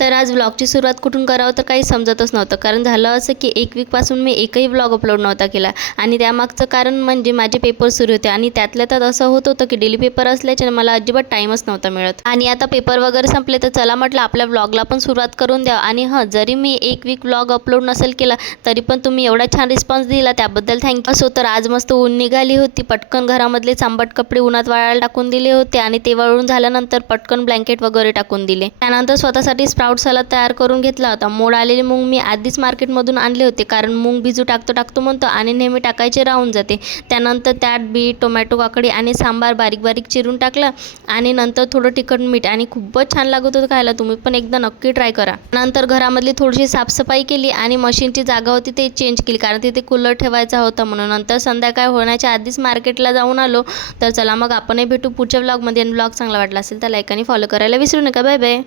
तर आज व्लॉगची सुरुवात कुठून करावं तर काही समजतच नव्हतं, कारण झालं असं की एक वीकपासून मी एकही व्लॉग अपलोड नव्हता केला. आणि त्यामागचं कारण म्हणजे माझे पेपर सुरू होते आणि त्यातल्या त्यात असं होत होतं की डेली पेपर असल्याच्याने मला अजिबात टाईमच नव्हता मिळत. आणि आता पेपर वगैरे संपले तर चला म्हटलं आपल्या व्लॉगला पण सुरुवात करून द्या. आणि जरी मी एक वीक व्लॉग अपलोड नसेल केला तरी पण तुम्ही एवढा छान रिस्पॉन्स दिला त्याबद्दल थँक्यू. असो तर आज मस्त ऊन निघाली होती, पटकन घरामधले चांबट कपडे उन्हात वाळायला टाकून दिले होते आणि ते वाळून झाल्यानंतर पटकन ब्लँकेट वगैरे टाकून दिले. त्यानंतर स्वतःसाठी स्प्राउट सलाद तयार करून घेतला होता. मोड आलेले मूग मी आधीच मार्केटमधून आणले होते, कारण मूग भिजू टाकतो म्हणतो आणि नेहमी टाकायचे राहून जाते. त्यानंतर त्यात बीट, टोमॅटो, काकडी आणि सांबार बारीक बारीक चिरून टाकलं आणि नंतर थोडं तिखट मीठ आणि खूपच छान लागत होतं खायला. तुम्ही पण एकदा नक्की ट्राय करा. नंतर घरामधली थोडीशी साफसफाई केली आणि मशीनची जागा होती ते चेंज केली, कारण तिथे कूलर ठेवायचा होता म्हणून. नंतर संध्याकाळ होण्याच्या आधीच मार्केटला जाऊन आलो. तर चला मग आपणही भेटू पुढच्या व्लॉगमध्ये. आणि व्लॉग चांगला वाटला असेल तर लाईक आणि फॉलो करायला विसरू नका. Bye bye.